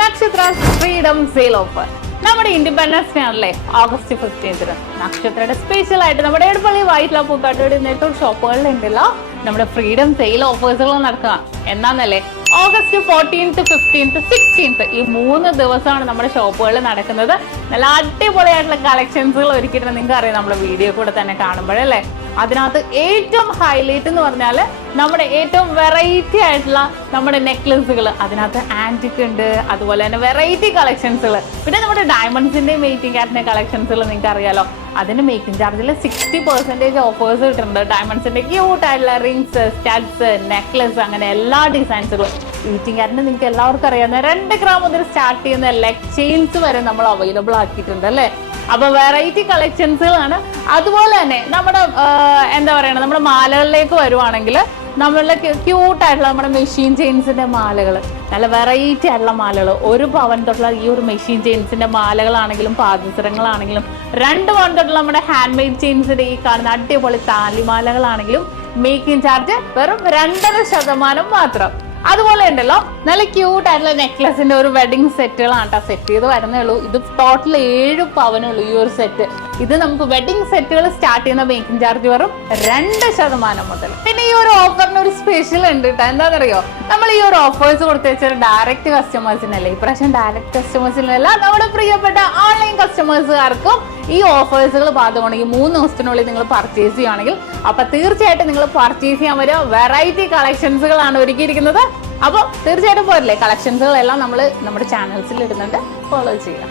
നക്ഷത്രാസ് freedom sale offer. നമ്മുടെ independence day ആണല്ലേ August 15th. നക്ഷത്രയുടെ special ആയിട്ട് നമ്മുടെ എടപ്പള്ളി വൈറ്റ്ല പൂക്കാട്ടോട് നെറ്റ്വർക്ക് ഷോപ്പുകളിൽ ഉണ്ടല്ലോ നമ്മുടെ ഫ്രീഡം സെയിൽ ഓഫേഴ്സുകൾ നടക്കുക. എന്നാന്നല്ലേ August 14th, 15th, 16th ഈ 3 ദിവസമാണ് നമ്മുടെ ഷോപ്പുകളിൽ നടക്കുന്നത്. നല്ല അടിപൊളിയായിട്ടുള്ള കളക്ഷൻസുകൾ ഒരുക്കിയിട്ടുണ്ട്. നിങ്ങൾക്ക് അറിയാം നമ്മുടെ വീഡിയോ കൂടെ തന്നെ കാണുമ്പോഴല്ലേ. അതിനകത്ത് ഏറ്റവും ഹൈലൈറ്റ് എന്ന് പറഞ്ഞാൽ നമ്മുടെ ഏറ്റവും വെറൈറ്റി ആയിട്ടുള്ള നമ്മുടെ നെക്ലസുകൾ, അതിനകത്ത് ആന്റിക് ഉണ്ട്, അതുപോലെ തന്നെ വെറൈറ്റി കളക്ഷൻസുകൾ, പിന്നെ നമ്മുടെ ഡയമണ്ട്സിന്റെ മേക്കിംഗ് ക്യാരറ്റിന്റെ കളക്ഷൻസുകൾ നിങ്ങൾക്ക് അറിയാലോ. അതിന് മേക്കിംഗ് ചാർജിൽ 60% ഓഫേഴ്സ് കിട്ടുന്നുണ്ട്. ഡയമണ്ട്സിന്റെ ക്യൂട്ട് ആയിട്ടുള്ള റിങ്സ്, സ്റ്റഡ്സ്, നെക്ലസ്, അങ്ങനെ എല്ലാ ഡിസൈൻസുകളും. മീറ്റിംഗ് ക്യാരറ്റിന് നിങ്ങൾക്ക് എല്ലാവർക്കും അറിയാവുന്ന 2 ഗ്രാം മുതൽ സ്റ്റാർട്ട് ചെയ്യുന്ന ലെഗ് ചെയിൻസ് വരെ നമ്മൾ അവൈലബിൾ ആക്കിയിട്ടുണ്ട് അല്ലേ. അപ്പൊ വെറൈറ്റി കളക്ഷൻസുകളാണ്. അതുപോലെ തന്നെ നമ്മുടെ എന്താ പറയണ, നമ്മുടെ മാലകളിലേക്ക് വരുവാണെങ്കിൽ നമ്മളുടെ ക്യൂട്ടായിട്ടുള്ള നമ്മുടെ മെഷീൻ ചെയിൻസിന്റെ മാലകൾ, നല്ല വെറൈറ്റി ആയിട്ടുള്ള മാലകൾ, 1 പവൻ തൊട്ടുള്ള ഈ ഒരു മെഷീൻ ചെയിൻസിന്റെ മാലകളാണെങ്കിലും പാദസരങ്ങളാണെങ്കിലും, 2 പവൻ തൊട്ടുള്ള നമ്മുടെ ഹാൻഡ് മെയ്ഡ് ചെയിൻസിന്റെ ഈ കാണുന്ന അടിപൊളി താലിമാലകളാണെങ്കിലും മേക്കിംഗ് ചാർജ് വെറും 2.5% മാത്രം. അതുപോലെ ഉണ്ടല്ലോ നല്ല ക്യൂട്ട് ആയിട്ടുള്ള നെക്ലസിന്റെ ഒരു വെഡിങ് സെറ്റുകളാണ് സെറ്റ് ചെയ്ത് വരുന്നേ ഉള്ളൂ. ഇത് ടോട്ടൽ 7 പവനുള്ളൂ ഈ ഒരു സെറ്റ്. ഇത് നമുക്ക് വെഡിങ് സെറ്റുകൾ സ്റ്റാർട്ട് ചെയ്യുന്ന മേക്കിംഗ് ചാർജ് വെറും 2% മുതൽ. പിന്നെ ഈ ഒരു ഓഫറിന് ഒരു സ്പെഷ്യൽ ഉണ്ട് കേട്ടോ. എന്താണെന്നറിയോ, നമ്മൾ ഈ ഒരു ഓഫേഴ്സ് കൊടുത്തു വെച്ചാൽ ഡയറക്റ്റ് കസ്റ്റമേഴ്സിനല്ലേ. ഇപ്രാവശ്യം ഡയറക്റ്റ് കസ്റ്റമേഴ്സിനല്ല, നമ്മുടെ പ്രിയപ്പെട്ട ഓൺലൈൻ കസ്റ്റമേഴ്സുകാർക്കും ഈ ഓഫേഴ്സുകൾ ബാധകമാണെങ്കിൽ 3 ദിവസത്തിനുള്ളിൽ നിങ്ങൾ പർച്ചേസ് ചെയ്യുകയാണെങ്കിൽ അപ്പൊ തീർച്ചയായിട്ടും നിങ്ങൾ പർച്ചേസ് ചെയ്യാൻ വരിക. വെറൈറ്റി കളക്ഷൻസുകളാണ് ഒരുക്കിയിരിക്കുന്നത്. അപ്പോൾ തീർച്ചയായിട്ടും പോരല്ലേ, കളക്ഷൻസുകളെല്ലാം നമ്മൾ നമ്മുടെ ചാനൽസിൽ ഇടുന്നുണ്ട്, ഫോളോ ചെയ്യാം.